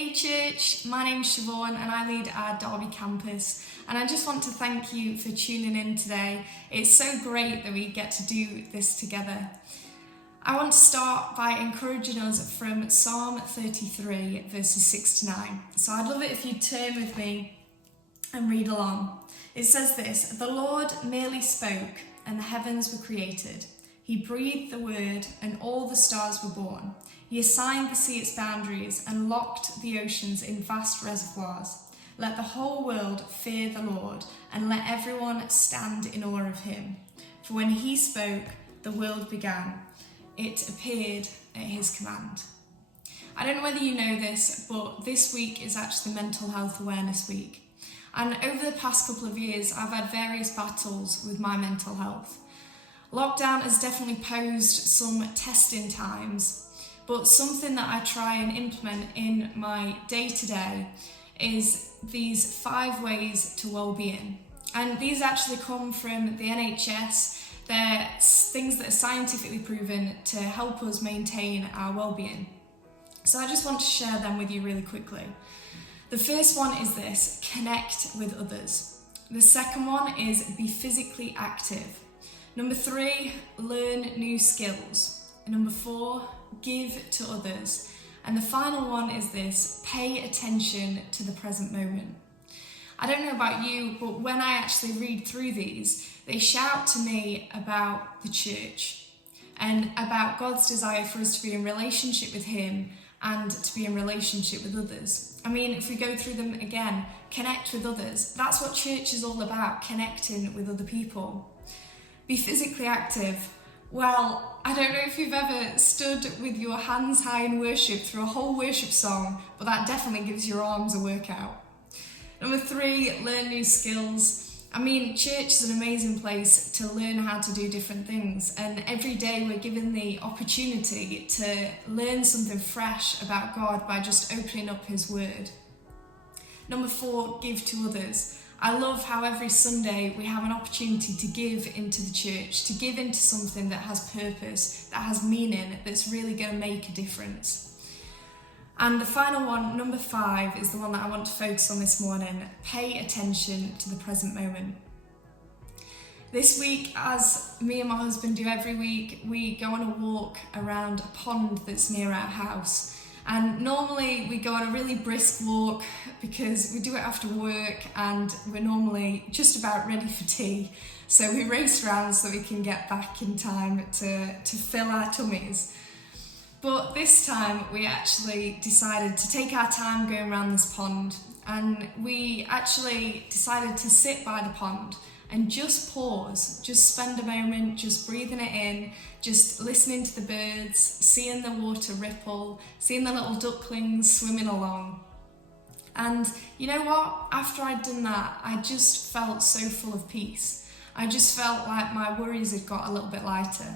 Hey church, my name's Siobhan and I lead our Derby campus, and I just want to thank you for tuning in today. It's so great that we get to do this together. I want to start by encouraging us from Psalm 33 verses 6 to 9. So I'd love it if you'd turn with me and read along. It says this: "The Lord merely spoke and the heavens were created. He breathed the word and all the stars were born. He assigned the sea its boundaries and locked the oceans in vast reservoirs. Let the whole world fear the Lord and let everyone stand in awe of him. For when he spoke, the world began. It appeared at his command." I don't know whether you know this, but this week is actually Mental Health Awareness Week. And over the past couple of years, I've had various battles with my mental health. Lockdown has definitely posed some testing times, but something that I try and implement in my day-to-day is these 5 ways to well-being. And these actually come from the NHS. They're things that are scientifically proven to help us maintain our well-being. So I just want to share them with you really quickly. The first one is this: connect with others. The second one is be physically active. Number 3, learn new skills. Number 4, give to others. And the final one is this: pay attention to the present moment. I don't know about you, but when I actually read through these, they shout to me about the church and about God's desire for us to be in relationship with him and to be in relationship with others. I mean, if we go through them again, connect with others. That's what church is all about, connecting with other people. Be physically active. Well, I don't know if you've ever stood with your hands high in worship through a whole worship song, but that definitely gives your arms a workout. Number 3, learn new skills. I mean, church is an amazing place to learn how to do different things, and every day we're given the opportunity to learn something fresh about God by just opening up his word. Number 4, give to others. I love how every Sunday we have an opportunity to give into the church, to give into something that has purpose, that has meaning, that's really going to make a difference. And the final one, number 5, is the one that I want to focus on this morning: pay attention to the present moment. This week, as me and my husband do every week, we go on a walk around a pond that's near our house. And normally we go on a really brisk walk because we do it after work and we're normally just about ready for tea. So we race around so we can get back in time to fill our tummies. But this time we actually decided to take our time going around this pond, and we actually decided to sit by the pond and just pause, just spend a moment, just breathing it in, just listening to the birds, seeing the water ripple, seeing the little ducklings swimming along. And you know what? After I'd done that, I just felt so full of peace. I just felt like my worries had got a little bit lighter.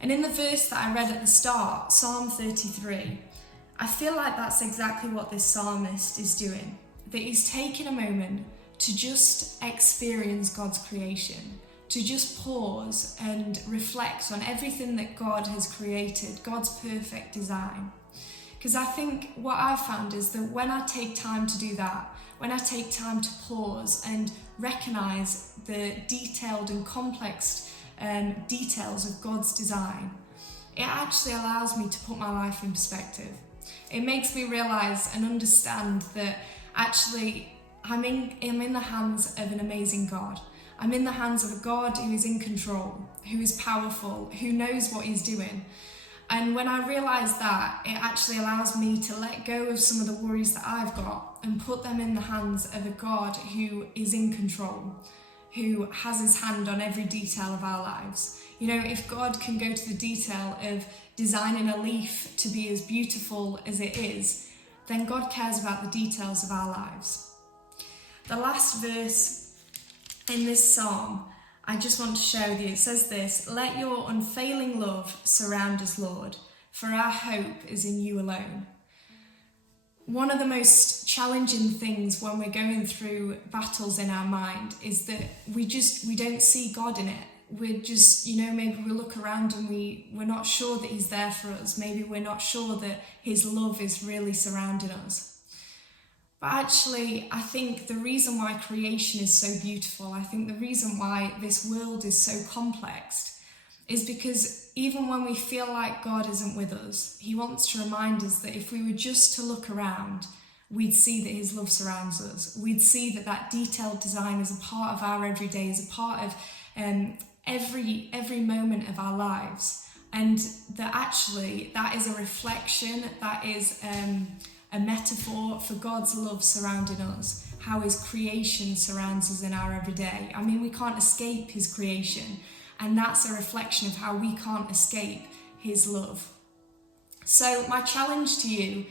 And in the verse that I read at the start, Psalm 33, I feel like that's exactly what this psalmist is doing. That he's taking a moment to just experience God's creation, to just pause and reflect on everything that God has created, God's perfect design. Because I think what I've found is that when I take time to do that, when I take time to pause and recognise the detailed and complex details of God's design, it actually allows me to put my life in perspective. It makes me realise and understand that actually I'm in the hands of an amazing God. I'm in the hands of a God who is in control, who is powerful, who knows what he's doing. And when I realise that, it actually allows me to let go of some of the worries that I've got and put them in the hands of a God who is in control, who has his hand on every detail of our lives. You know, if God can go to the detail of designing a leaf to be as beautiful as it is, then God cares about the details of our lives. The last verse in this psalm, I just want to share with you. It says this: "Let your unfailing love surround us, Lord, for our hope is in you alone." One of the most challenging things when we're going through battles in our mind is that we don't see God in it. we're just, maybe we look around and we're not sure that he's there for us. Maybe we're not sure that his love is really surrounding us. But actually, I think the reason why creation is so beautiful, I think the reason why this world is so complex, is because even when we feel like God isn't with us, he wants to remind us that if we were just to look around, we'd see that his love surrounds us. We'd see that that detailed design is a part of our everyday, is a part of every moment of our lives. And that actually, that is a reflection, that is a metaphor for God's love surrounding us, how his creation surrounds us in our everyday. I mean, we can't escape his creation, and that's a reflection of how we can't escape his love. So my challenge to you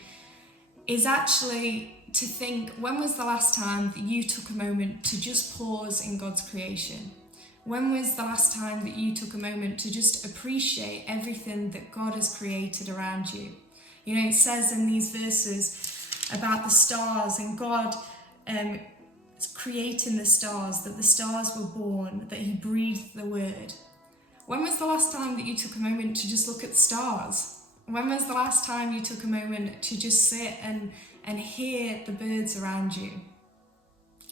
is actually to think, when was the last time that you took a moment to just pause in God's creation? When was the last time that you took a moment to just appreciate everything that God has created around you? It says in these verses about the stars and God creating the stars, that the stars were born, that he breathed the word. When was the last time that you took a moment to just look at the stars? When was the last time you took a moment to just sit and hear the birds around you?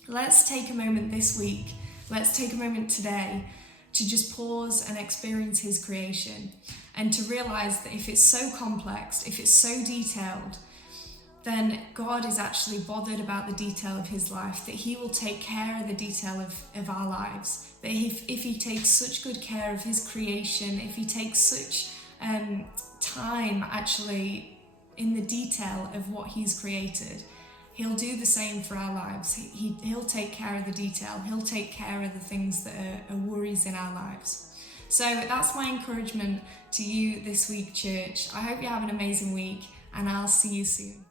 Let's take a moment this week, let's take a moment today to just pause and experience his creation, and to realise that if it's so complex, if it's so detailed, then God is actually bothered about the detail of his life, that he will take care of the detail of our lives, that if he takes such good care of his creation, if he takes such time actually in the detail of what he's created, he'll do the same for our lives. He'll take care of the detail, he'll take care of the things that are worries in our lives. So that's my encouragement to you this week, church. I hope you have an amazing week, and I'll see you soon.